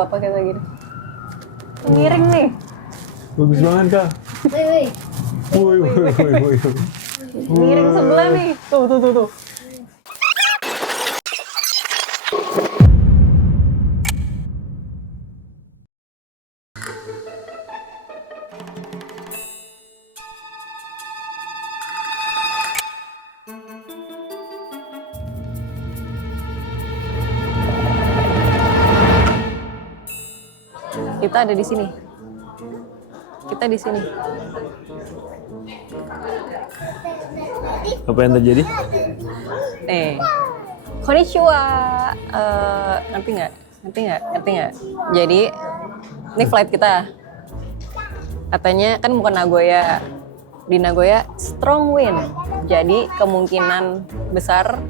apa-apa kita gini. Miring nih. Bagus banget Kak. Woi. Miring sebelah nih. Tuh. Kita ada di sini. Kita di sini. Apa yang terjadi? Konnichiwa. Ngerti nggak? Jadi ini flight kita. Katanya kan bukan Nagoya. Di Nagoya strong wind. Jadi kemungkinan besar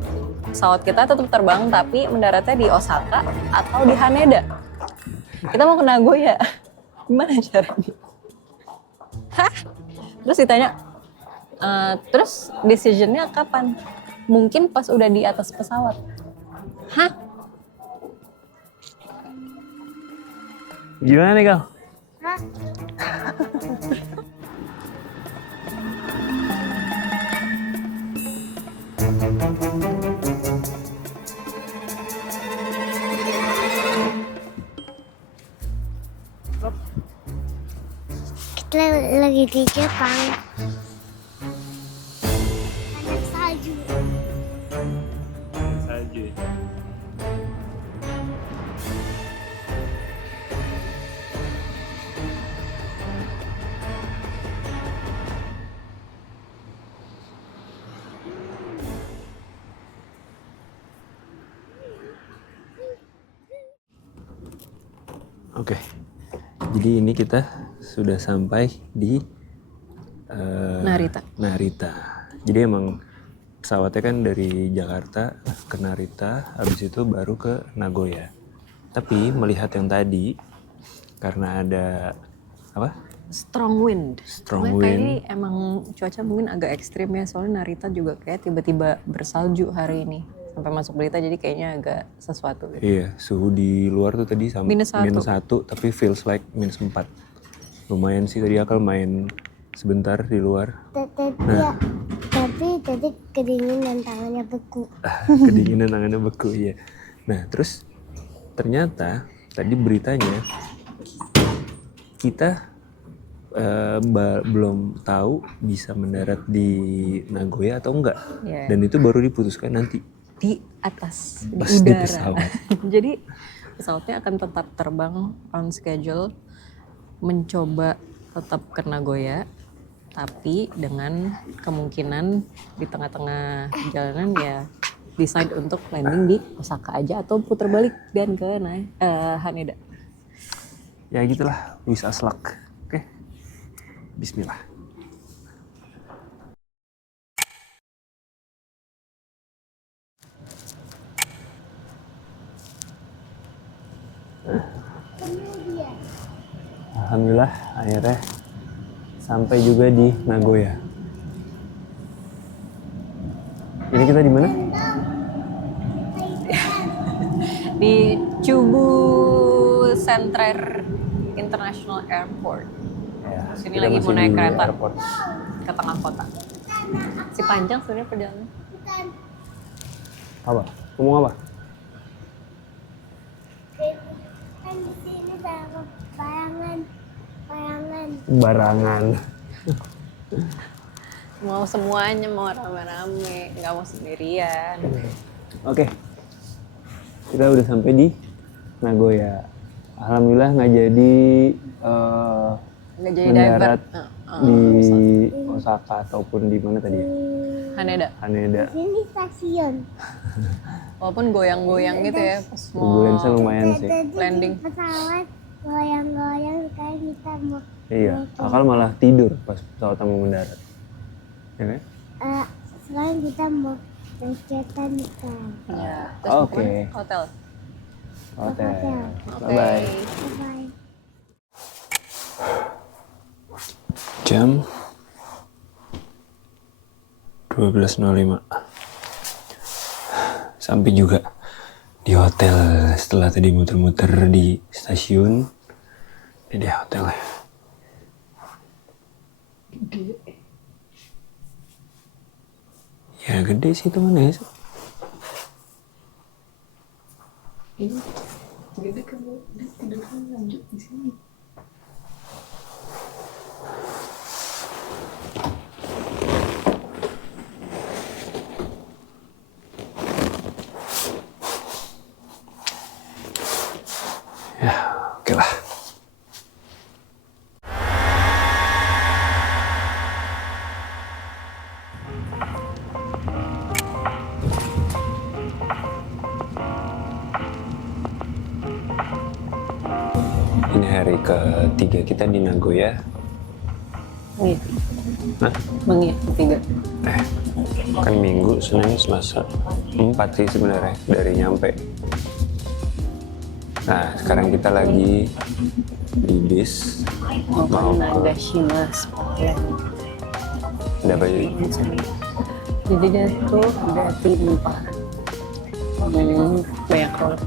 pesawat kita tetap terbang tapi mendaratnya di Osaka atau di Haneda. Kita mau ke Nagoya. Gimana caranya? Hah? Terus ditanya, terus decisionnya kapan? Mungkin pas udah di atas pesawat. Hah? Gimana nih Kak? Kita lagi di Jepang. Ada salju. Salju. Oke. Jadi ini kita sudah sampai di Narita. Jadi emang pesawatnya kan dari Jakarta ke Narita, habis itu baru ke Nagoya. Tapi melihat yang tadi, karena ada apa? Strong wind. Strong Kayak wind. ini emang cuaca mungkin agak ekstrim ya, soalnya Narita juga kayak tiba-tiba bersalju hari ini. Sampai masuk berita jadi kayaknya agak sesuatu gitu. Iya, suhu di luar tuh tadi sampai -1. -1, tapi feels like -4. Lumayan sih tadi Akal main sebentar di luar. Tapi tadi kedinginan tangannya beku. Kedinginan tangannya beku, iya. Nah, terus ternyata tadi beritanya kita belum tahu bisa mendarat di Nagoya atau enggak. Yeah. Dan itu baru diputuskan nanti. Di atas, Pas di di udara. pesawat. Jadi pesawatnya akan tetap terbang on schedule, mencoba tetap ke Nagoya, tapi dengan kemungkinan di tengah-tengah perjalanan ya decide untuk landing di Osaka aja atau putar balik dan ke Haneda. Ya gitulah, wish us luck. Oke. Bismillah. Alhamdulillah akhirnya sampai juga di Nagoya. Ini kita di mana? Di Chubu Central International Airport. Ya, Sini kita lagi masih mau naik di kereta airport. ke tengah kota. Si panjang sebenarnya perjalanan. Apa? Ngomong apa? Kan di sini banyak bayangan. Barangan. Mau semuanya, mau rame-rame, nggak mau sendirian. Oke. Kita udah sampai di Nagoya. Alhamdulillah nggak jadi Nggak jadi mendarat divert. di Osaka ataupun di mana tadi ya? Haneda. Haneda. Ini stasiun. Walaupun goyang-goyang gitu ya pas mau Turbulensi lumayan sih. Tadi landing. di pesawat goyang-goyang, sekarang kita mau Iya, Akal malah tidur pas pesawat mau mendarat. Ya kan? sekarang kita mau kegiatan kan. Ya, terus mau Oke. kemana? Hotel. Hotel. Oke. Bye-bye. Bye. Jam 12.05. Sampai juga. di hotel setelah tadi muter-muter di stasiun. Ini dia hotelnya. Gede. Ya gede sih itu mana ya? Ini gede kan dia tidur kan lanjut di sini. Ya, oke lah. Ini hari ketiga kita di Nagoya. Iya. Hah? Bang ya, ketiga. Kan Minggu, Senin, Selasa. 4 sih sebenarnya dari nyampe. Nah, sekarang kita lagi di bis. Mau Mau ke ke- Nagashima Spotland. Ada apa jadi? Jadi dia tuh ada theme park. Banyak roller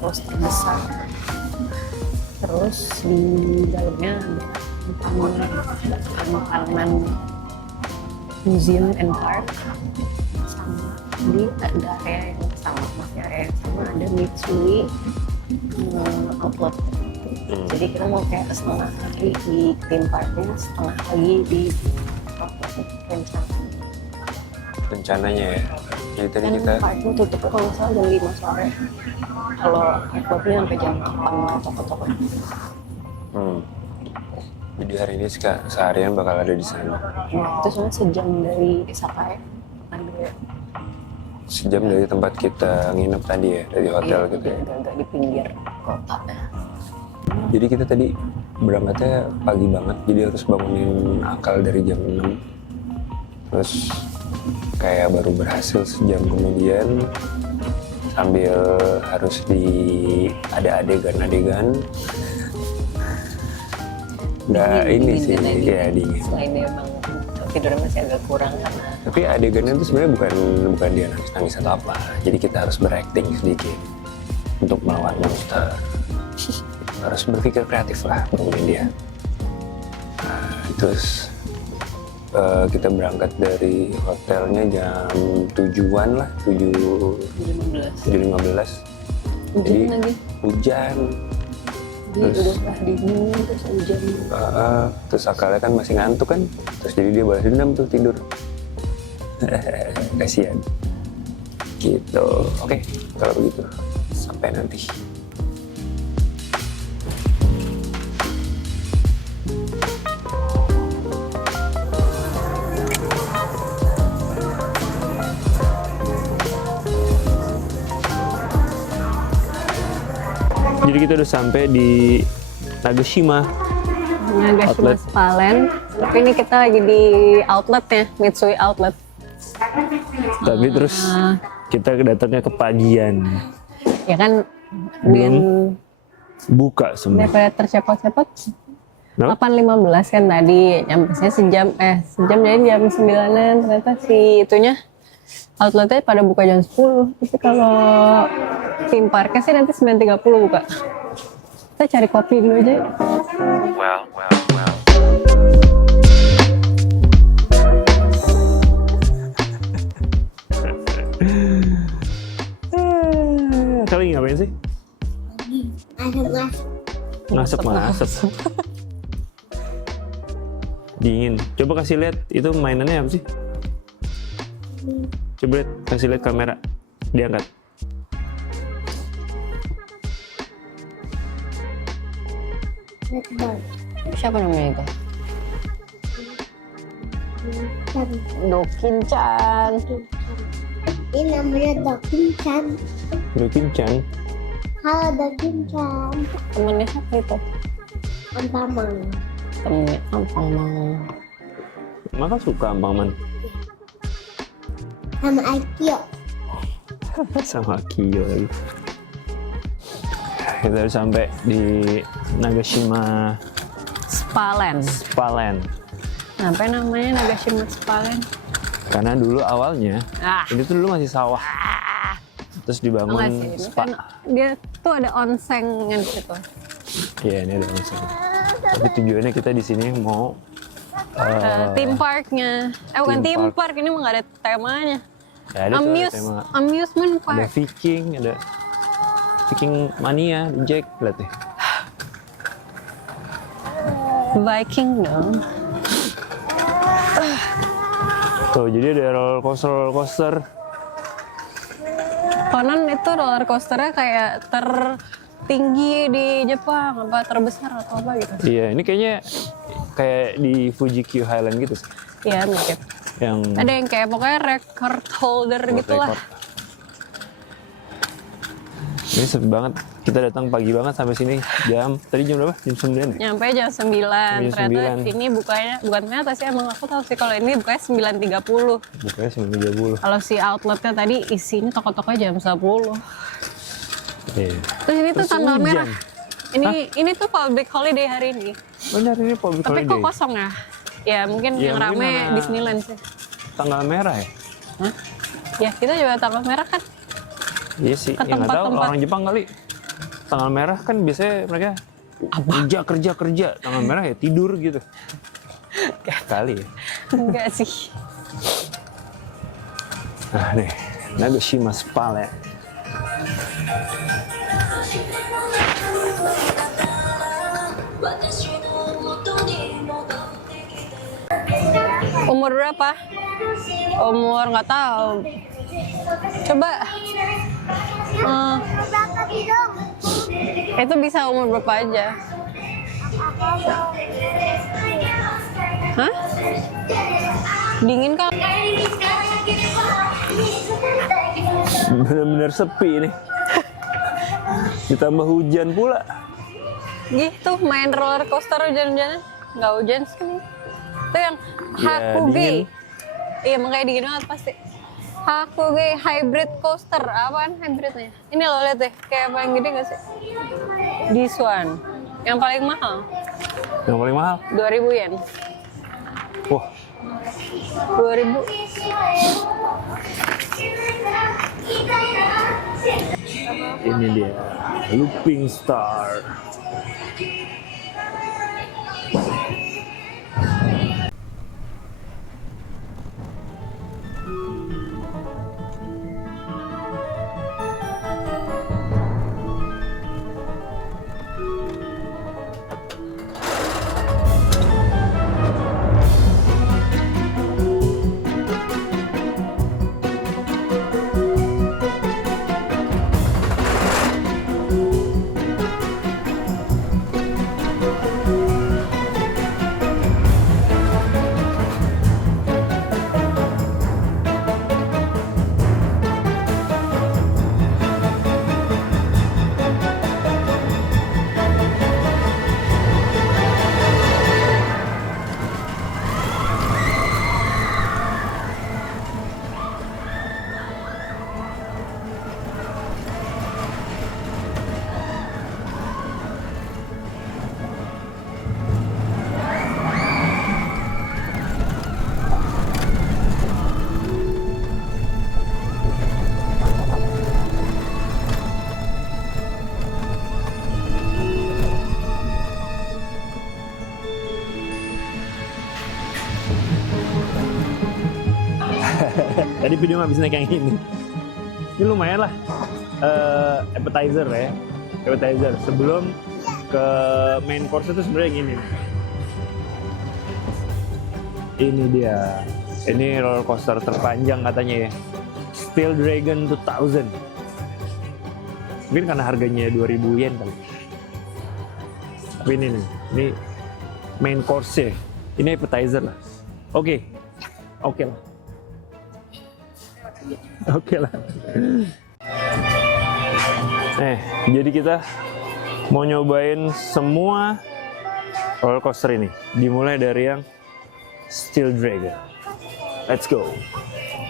coaster besar. Terus di dalamnya ada makanan museum and park, sama di ada area yang sama, masih area yang sama ada Mitsui outlet. Jadi kita mau kayak setengah hari di theme parknya, setengah lagi di outlet rencana. Rencananya ya. Jadi tadi Kan kita parknya tutup kalau nggak salah jam 5 sore. Kalau outletnya sampai jam 8 toko-toko. Jadi hari ini seharian bakal ada di sana. Nah, itu sebenarnya sejam dari Sakae. Ada Sejam dari tempat kita nginep tadi ya, dari hotel gitu ya. agak di pinggir kota. Jadi kita tadi berangkatnya pagi banget, jadi harus bangunin akal dari jam 6. Terus kayak baru berhasil sejam kemudian, sambil harus ada adegan-adegan. Nggak ini sih, ya dingin. Selain dia emang tidurnya masih agak kurang karena Tapi adegannya itu sebenarnya bukan dia nangis atau apa. Jadi kita harus berakting sedikit untuk melawan monster. Harus berpikir kreatif lah bangunin dia. Nah, terus kita berangkat dari hotelnya jam 7-an lah, 15. 7.15. Hujan Jadi lagi. hujan. Jadi Terus- udah dingin terus hujan. Terus akalnya kan masih ngantuk kan. Terus jadi dia balas dendam tuh tidur. Kasihan. Gitu. Oke, kalau begitu sampai nanti. Jadi kita udah sampai di Nagashima. Nagashima Outlet. Spalen. Tapi ini kita lagi di outletnya, Mitsui Outlet. Tapi terus kita datangnya ke pagian. Ya kan, Belum dan buka semua. daripada tercepot-cepot. No? 8.15 kan tadi, nyampe saya sejam jadi jam 9-an, ternyata si itunya outletnya pada buka jam 10. Tapi kalau theme parknya sih nanti 9.30 buka. Kita cari kopi dulu aja. Well. Kalian ngapain sih? Ngasep. Dingin. Coba kasih lihat itu mainannya apa sih? Coba kasih lihat kamera. Diangkat. Siapa namanya itu? Dokin-chan. Ini namanya Dokin-chan. Dokin-chan. Halo Dokin-chan. Temennya siapa itu? Ampamang. Temennya Ampang Mang. Maka suka Ampaman Sama Aikyo. sama Kiyo lagi. Kita udah sampai di Nagashima Spalen. Spalen. Kenapa namanya Nagashima Spalen? Karena dulu awalnya Ah, ini tuh dulu masih sawah. terus dibangun Enggak sih, ini spa. kan dia tuh ada onsennya di situ. Iya, ini ada onsen. Tapi tujuannya kita di sini mau Theme parknya. Bukan theme theme park, ini mah nggak ada temanya. ya ada tuh ada tema. Amusement Ada park. Viking mania, Jack, lihat deh. Viking dong. Tuh, jadi ada roller coaster. Konon itu roller coasternya kayak tertinggi di Jepang, apa terbesar atau apa gitu. Iya, ini kayaknya kayak di Fuji Q Highland gitu sih. Iya, mirip. Yang Ada yang kayak pokoknya record holder world gitulah. record. Ini sepi banget. Kita datang pagi banget sampai sini tadi jam berapa? Jam 9 ya? Nyampe jam 9. Jam Ternyata 9. ini bukanya, bukan ternyata sih, emang aku tahu sih kalau ini bukanya 9.30. Bukanya 9.30. Kalau si outletnya tadi isinya toko-tokonya jam 10. Iya. Terus ini tuh Terus tanggal hujan. merah. Ini tuh public holiday hari ini. Benar, ini public Tapi holiday. kok kosong ya? Ya mungkin Ya, yang mungkin rame karena- Disneyland sih. Tanggal merah ya? Hah? Ya kita juga tanggal merah kan. Iya sih, Ke ya nggak tahu tempat-tempat. orang Jepang kali. Tanggal merah kan biasanya mereka kerja. Tanggal merah ya tidur gitu. Kali ya. Enggak sih. Nah nih, Nagoshima Spa ya. Umur berapa? Umur nggak tahu. Coba. Itu bisa umur berapa aja? Hah? Dingin kan? Bener-bener sepi nih. Ditambah hujan pula. Gitu main roller coaster hujan-hujanan? Nggak hujan sih. Itu yang Ya, Hakuge. dingin. Iya makanya dingin banget pasti. Hakuge hybrid coaster. Apaan hybridnya? Ini lo lihat deh, kayak paling gede nggak sih? This one. Yang paling mahal, Yang paling mahal. 2.000 yen. Wah, 2.000. ini dia. Looping Star. Tadi video nggak bisa naik yang ini. Ini lumayan lah. Appetizer ya. Appetizer. Sebelum ke main course itu sebenarnya yang ini. Ini dia. Ini roller coaster terpanjang katanya ya. Steel Dragon 2000. Mungkin karena harganya 2000 yen kali. Tapi ini nih. Ini main course ya. Ini appetizer lah. Oke. Oke lah. Oke lah. Jadi kita mau nyobain semua roller coaster ini. Dimulai dari yang Steel Dragon. Let's go.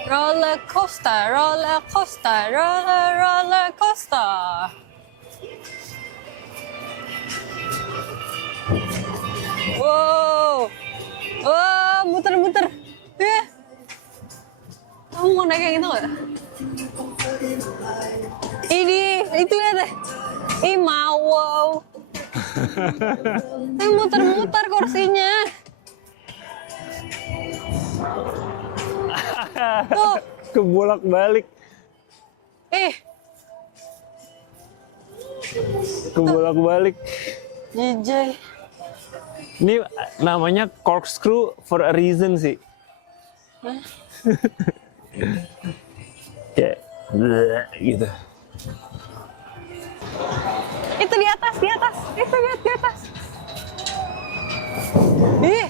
Roller coaster, roller coaster, roller coaster. Wow, wow, muter-muter. Kamu mau naik yang itu nggak? Ini, itu lihat. Ih, mau. Muter-muter kursinya. Tuh. Kebolak-balik. Kebolak-balik. Jijai. Ini namanya corkscrew for a reason sih. Kayak gitu. Itu di atas. Itu lihat di atas. Ih.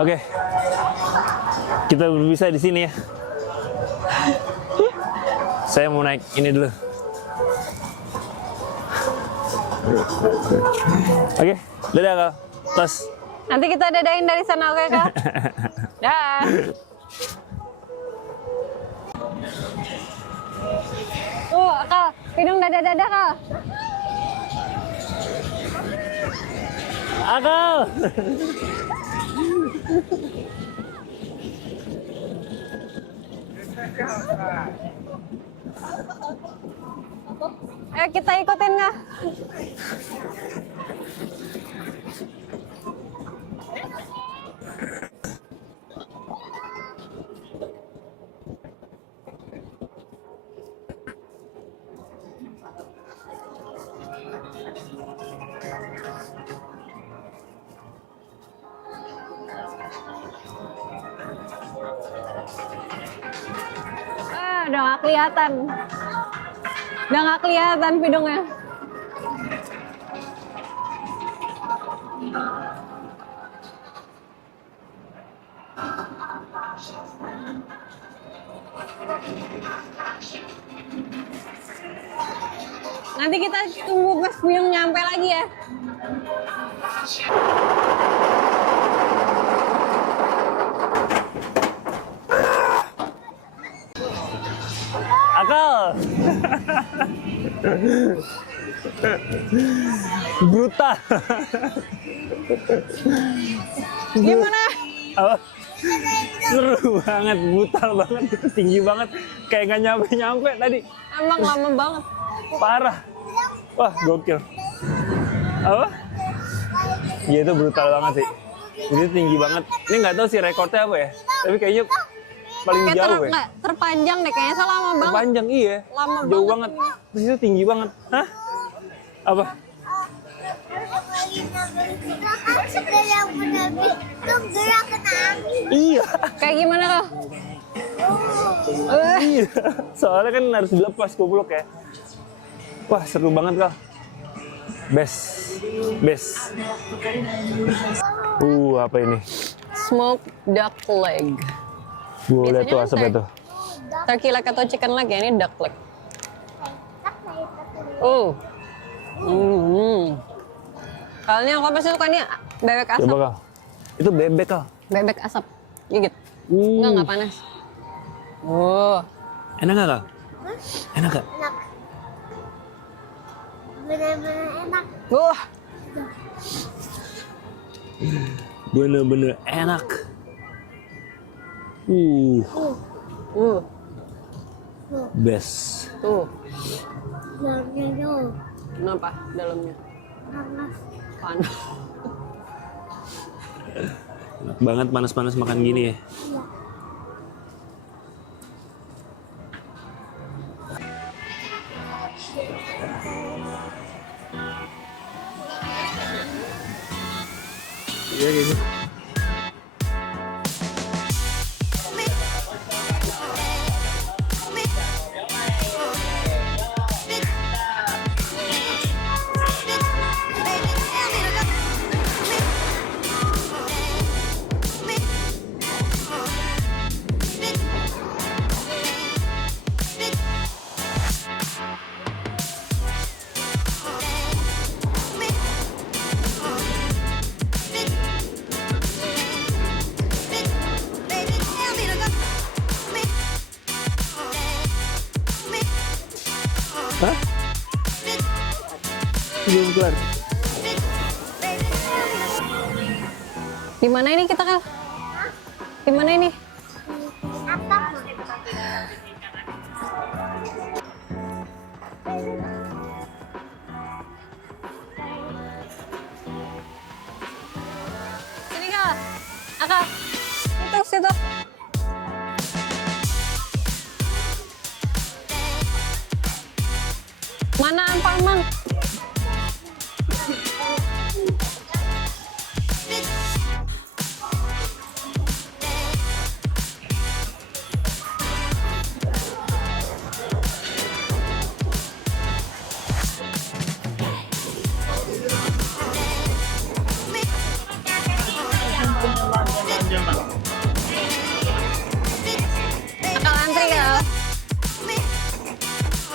Oke. Kita berpisah di sini ya. Saya mau naik ini dulu. Oke, dadah Kak. Tos. Nanti kita dadain dari sana, oke Kak? Dah. Kak, hidung dada-dada Kak. Akal. Ayo kita ikutin Kak. Udah nggak kelihatan. Udah nggak kelihatan hidungnya. Nanti kita tunggu pas Buyung nyampe lagi ya. Akal. Brutal. Gimana? Apa? Seru banget, brutal banget, tinggi banget, kayak nggak nyampe tadi. Emang lama banget. Parah. Wah, gokil. Apa? Ya itu brutal banget sih. Itu tinggi banget. Ini nggak tahu sih rekornya apa ya. Tapi kayaknya paling Kayak jauh ya. terpanjang deh kayaknya, soalnya lama banget. Panjang iya. Lama jauh banget. banget. Terus itu tinggi banget. Hah? Apa? Ada yang benar itu gerak kena angin. Iya. Kayak gimana Kak? Iya. Soalnya kan harus dilepas goblok ya. Wah, seru banget Kal. Best. Apa ini? Smoked duck leg. Gue lihat tuh Biasanya asapnya tuh. Turkey leg atau chicken leg ya, ini duck leg. Kalian aku pasti suka nih bebek asap. Coba Kal. Itu bebek Kal. Bebek asap. Gigit. Enggak panas. Enak gak Kal? Enak gak? Enak. Benar-benar enak. Bener-bener enak. Best. Tuh. Dalamnya tuh Kenapa dalamnya? panas. Panas. Enak banget panas-panas makan gini ya. Iya gini. Hah? Belum keluar. Di mana ini kita, Kal? Di mana ini? Apa? Sini, Kal. Akal. Itu, situ. Mana Paman? Akal antri, Kal.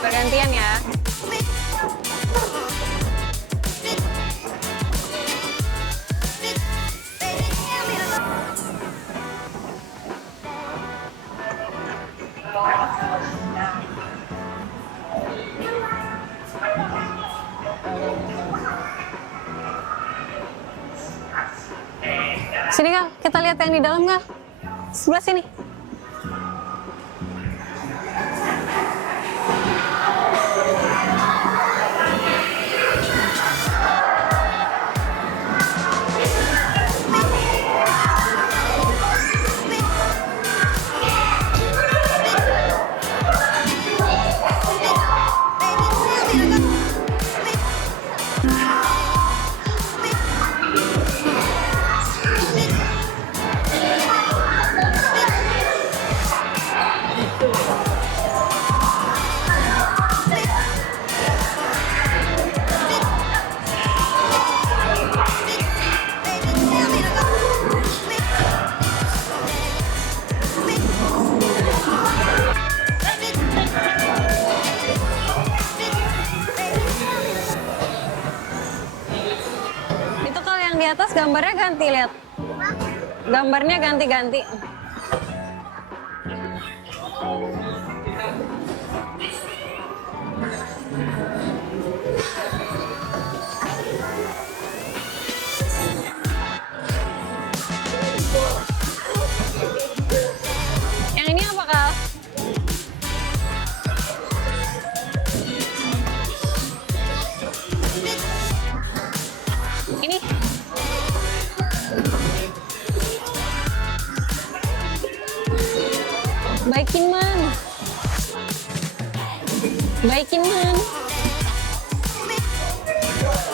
Bergantian ya. Sini, Kal, kita lihat yang di dalam, Kal. Sebelah sini. Itu kalau yang di atas gambarnya ganti, lihat. Gambarnya ganti-ganti. Yang ini apa, Kal? Ini. Baikin, Man. Baikin, Man.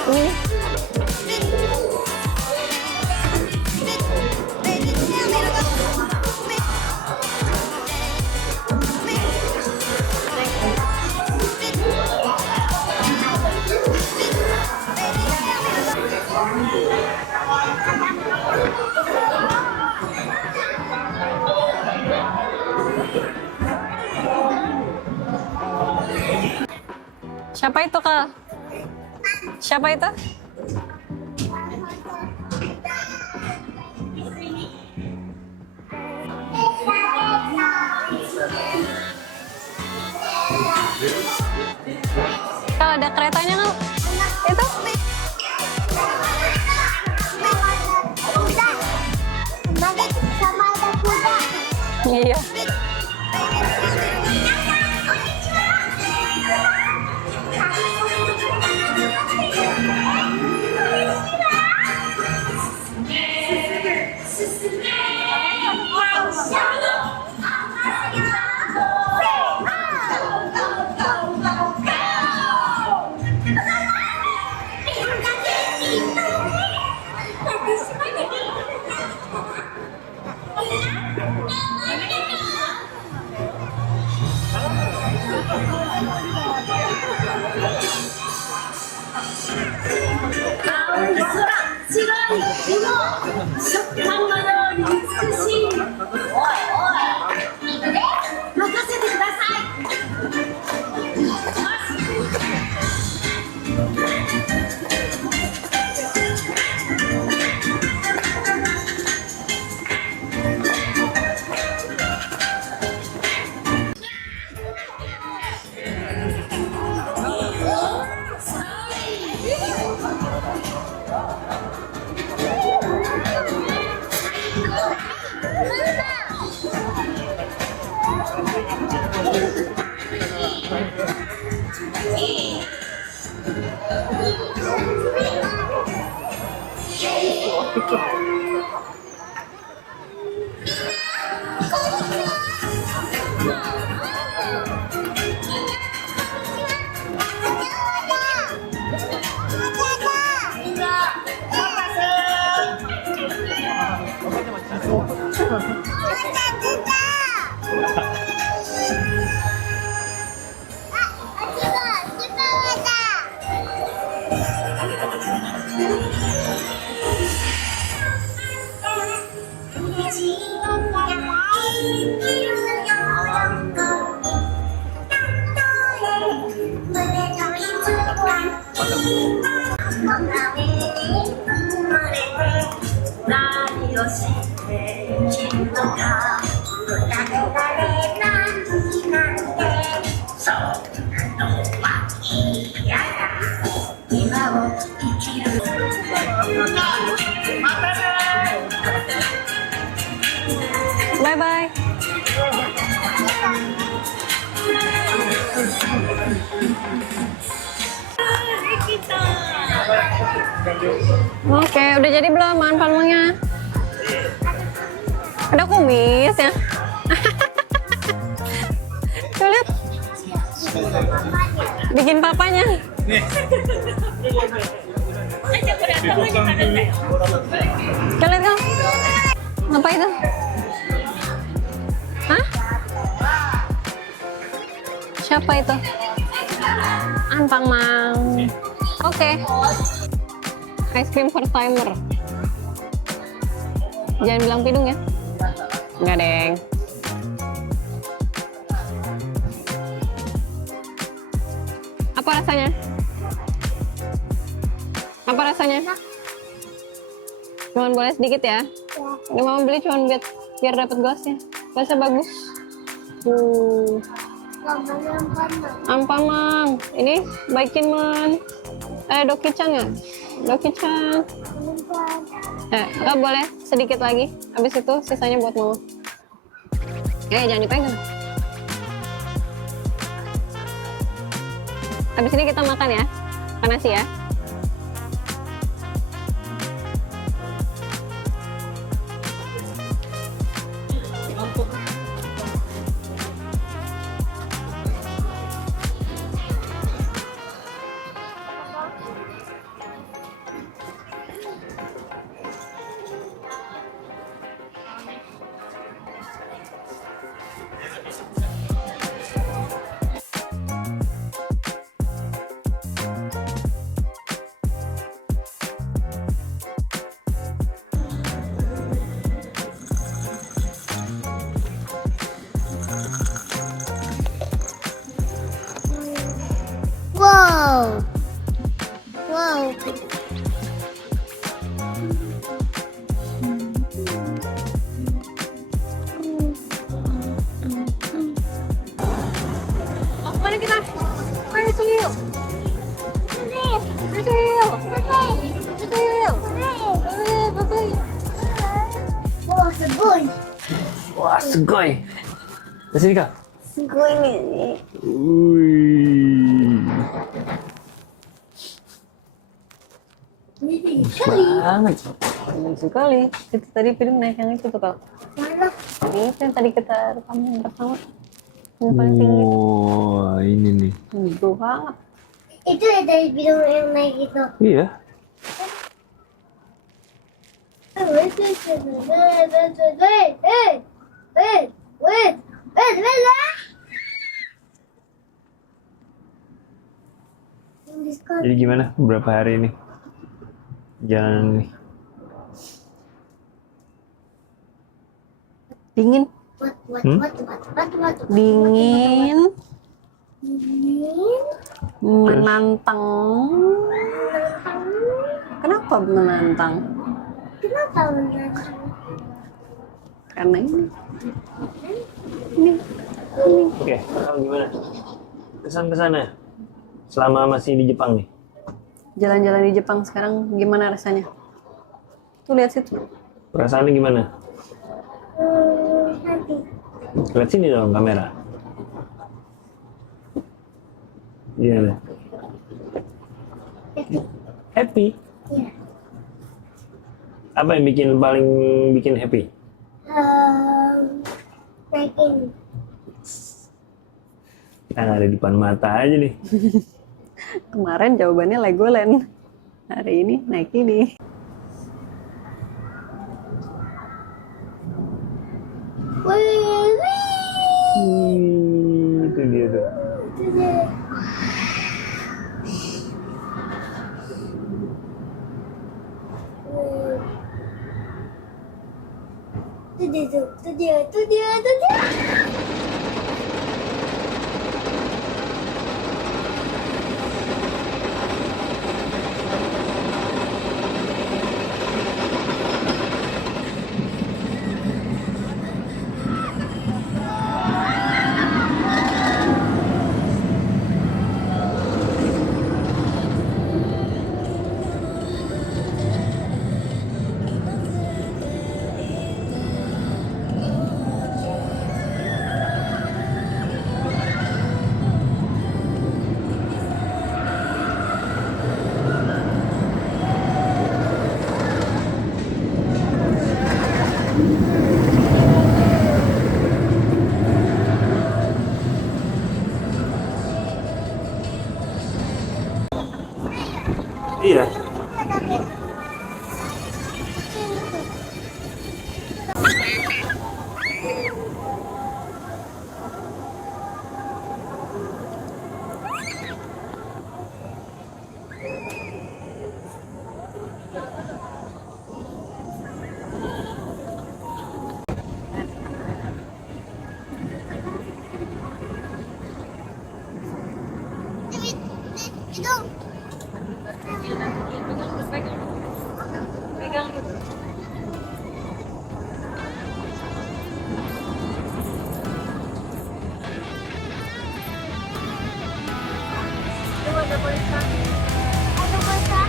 Ini. Siapa itu, Kal? Siapa itu? Kal, ada keretanya, Kal? Itu? Sama ada kuda. Iya. Bye bye. Oke, udah jadi belum makan palmongnya? Ada kumis ya? Tuh lihat. Bikin papanya. Tuh lihat kamu. Apa itu? Hah? Siapa itu? Anpang Mang. Oke. Ice cream first timer. Jangan bilang pidung ya. Enggak, Deng. Apa rasanya? Apa rasanya? Cuman boleh sedikit ya. Ini mama beli cuman biar dapat gelasnya. Gelasnya bagus. Ampang Mang. Ini baikin man. Doki-chan ya? Doki-chan. Enggak boleh sedikit lagi. Habis itu sisanya buat mama. Jangan dipegang. Habis ini kita makan ya. Makan nasi ya. Wow. Wow. Mari kita. Mari yuk. Wow, segoy. Wah, segoy. Sini Kak. Segoy nih. Wih. Banget. Enak sekali. Itu tadi film naik yang itu tuh kak. Mana? Itu yang tadi kita rekam yang pertama. Yang paling tinggi. Wah, ini nih. Itu banget. Itu ya dari video yang naik itu. Iya. Jadi gimana? Berapa hari ini? Jalan nih. Dingin. Dingin. Menantang. Kenapa menantang? Kenapa menantang? Karena ini. Oke, kalau gimana? Kesan-kesannya selama masih di Jepang nih? Jalan-jalan di Jepang sekarang gimana rasanya? Tuh lihat situ. Perasaannya gimana? Nanti. Lihat sini dong kamera. Iya. Happy? Iya. Apa yang paling bikin happy? Naikin. Yang ada di depan mata aja nih. Kemarin jawabannya Legoland. Hari ini naik ini. Wih. Itu dia tuh. Itu dia. Itu dia. Iya. Itu. Ada bahasa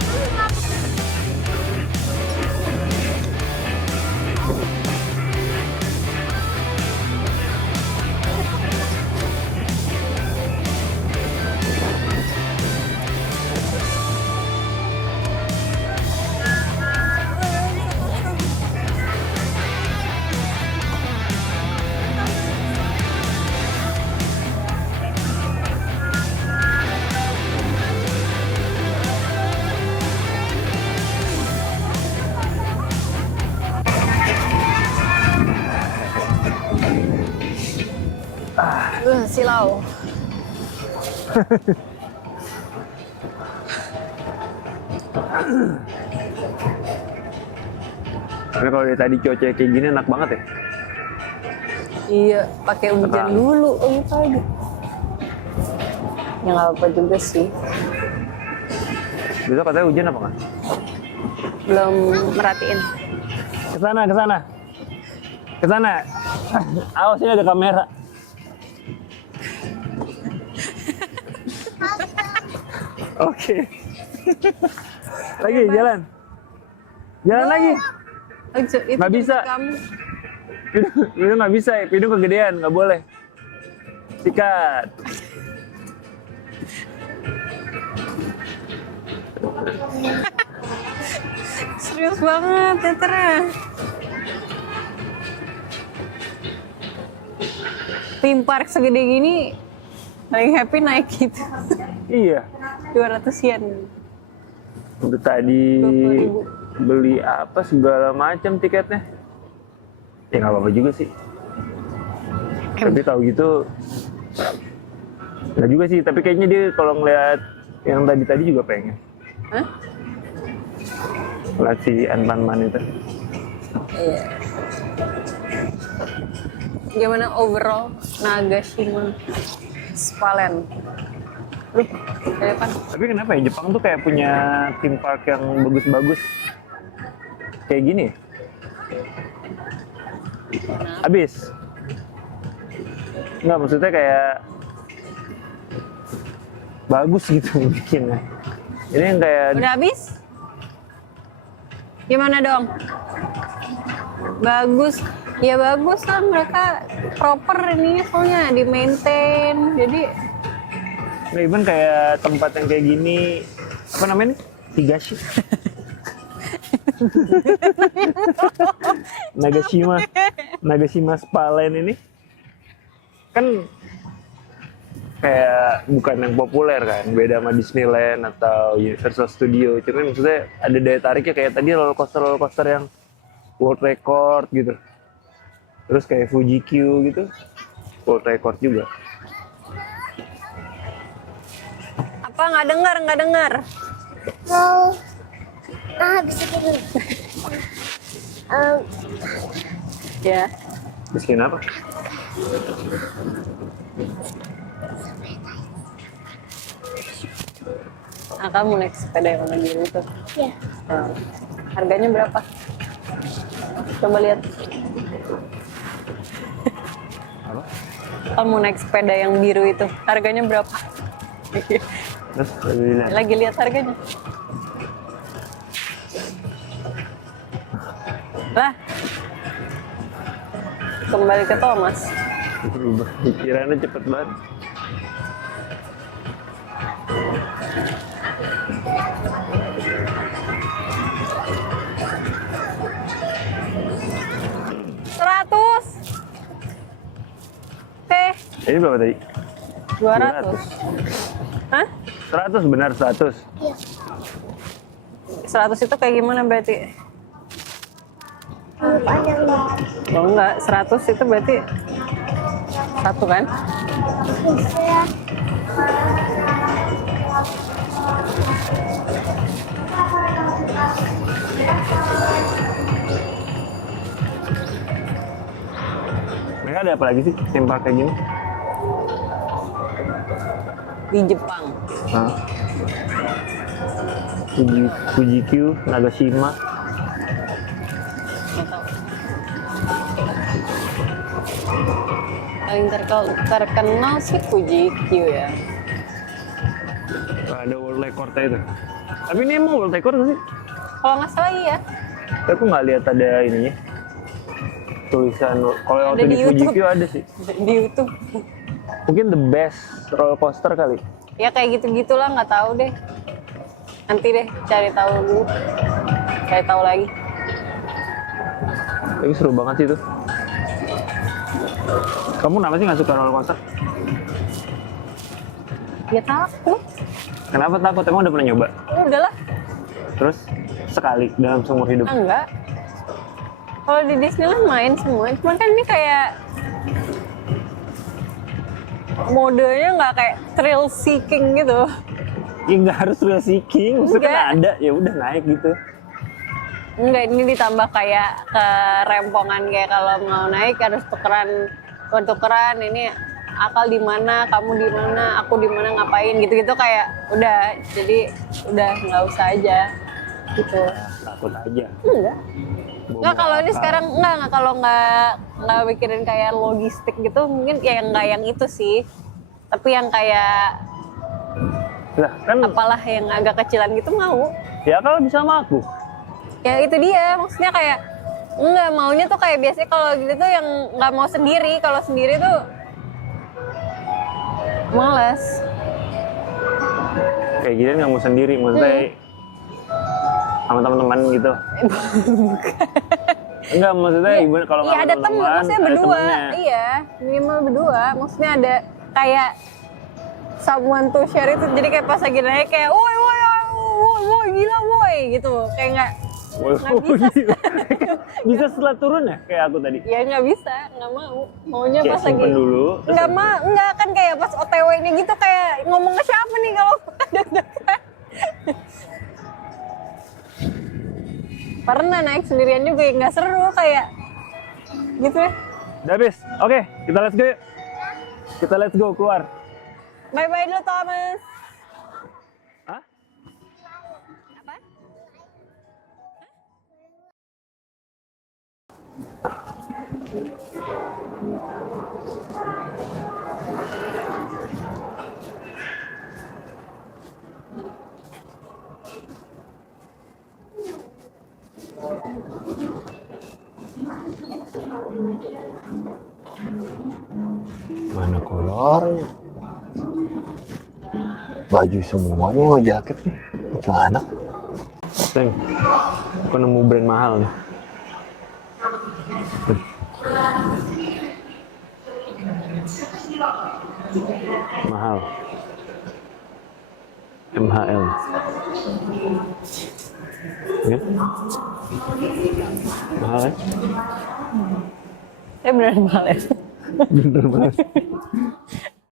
Silau. Karena kalau dari tadi cuaca kayak gini enak banget ya. Iya, pakai hujan Tenang. dulu pagi. Ya nggak apa-apa juga sih. Besok katanya hujan apa nggak? Belum merhatiin. Ke sana. Ke sana. Awas ini ada kamera. Oke. Lagi jalan. Jalan lagi. Itu Nggak bisa. Kamu. Pidung nggak bisa ya. Pidung kegedean, nggak boleh. Sikat. Serius banget, Tetra. Theme park segede gini, paling happy naik gitu. Iya. 200 yen. Udah tadi 20.000. beli apa segala macam tiketnya. Ya nggak apa-apa juga sih. Tapi tahu gitu, nggak juga sih. Tapi kayaknya dia kalau ngeliat yang tadi juga pengen. Hah? Ngeliat si Ant-Man itu. Iya. Gimana overall Nagashima Spalen? Aduh, ke depan. Tapi kenapa ya Jepang tuh kayak punya theme park yang bagus-bagus kayak gini? Habis? Nggak, maksudnya kayak bagus gitu bikinnya. Ini yang kayak Udah habis? Gimana dong? Bagus. Ya bagus lah, mereka proper ininya soalnya di maintain. Jadi Nah, even kayak tempat yang kayak gini, apa namanya nih? Higashi. Nagashima Spa Land ini kan kayak bukan yang populer kan, beda sama Disneyland atau Universal Studio. Cuman maksudnya ada daya tariknya kayak tadi roller coaster yang world record gitu. Terus kayak Fuji Q gitu, world record juga. Apa nggak dengar? Mau bisa dulu. Ya. Miskin apa? Kamu naik sepeda yang warna biru itu. Ya. Harganya berapa? Coba lihat. Apa? Kamu naik sepeda yang biru itu, harganya berapa? Terus lihat. Lagi lihat harganya. Lah. Kembali ke Thomas. Berubah pikirannya cepet banget. Seratus. Ini berapa tadi? 200. Hah? 100 benar 100. Iya. 100 itu kayak gimana berarti? Panjang banget. Oh enggak, 100 itu berarti satu kan? Bisa. Mereka ada apa lagi sih theme park kayak gini? Di Jepang. Hah? Fuji Q, Nagashima. Nggak tahu. Paling terkenal sih Fuji Q ya. Ada world record-nya itu. Tapi ini emang world record nggak sih? Kalau nggak salah iya. Tapi aku nggak lihat ada ininya. Tulisan kalau Ada waktu di di Fuji YouTube. Q ada sih. Di YouTube. Mungkin the best roller coaster kali. Ya kayak gitu-gitulah, nggak tahu deh. Nanti deh cari tahu dulu. Cari tahu lagi. Tapi seru banget sih itu. Kamu kenapa sih nggak suka roller coaster? Ya takut. Kenapa takut? Emang udah pernah nyoba? Ya udahlah. Terus sekali dalam seumur hidup. Enggak. Kalau di Disneyland main semua, cuman kan ini kayak modenya nggak kayak thrill seeking gitu. Ya nggak harus thrill seeking, maksudnya kan Enggak. ada, ya udah naik gitu. Enggak, ini ditambah kayak kerempongan kayak kalau mau naik harus tukeran ini akal di mana, kamu di mana, aku di mana ngapain gitu-gitu kayak udah jadi udah nggak usah aja gitu. Takut aja. Enggak. Nggak, kalau ini akal. sekarang nggak kalau nggak mikirin kayak logistik gitu mungkin ya yang nggak yang itu sih, tapi yang kayak Lah kan apalah yang agak kecilan gitu mau. ya kalau bisa sama aku. Ya itu dia, maksudnya kayak nggak maunya tuh kayak biasanya kalau gitu tuh yang nggak mau sendiri, kalau sendiri tuh males. Kayak gini nggak mau sendiri, maksudnya sama teman-teman gitu. Enggak, maksudnya ibu kalau Iya nggak ada sama temen, teman, maksudnya ada berdua, temennya. iya minimal berdua, maksudnya ada kayak someone to share itu, jadi kayak pas lagi naik kayak woi gila woi gitu, kayak nggak bisa. Bisa setelah turun ya kayak aku tadi. Ya nggak bisa, nggak maunya Kayak pas lagi simpen dulu. terus nggak kan kayak pas OTW ini gitu kayak ngomong ke siapa nih kalau deg-degan. Pernah naik sendirian juga ya nggak seru kayak gitu ya. Udah habis. Oke, kita let's go yuk. Kita let's go keluar. Bye bye dulu Thomas. Hah? Apa? Mana kolornya? Baju semua nih, mau jaket nih. Celana. Teng, aku nemu brand mahal nih. Mahal. MHL. Ya? Mahal ya? Beneran mahal ya? Bener banget.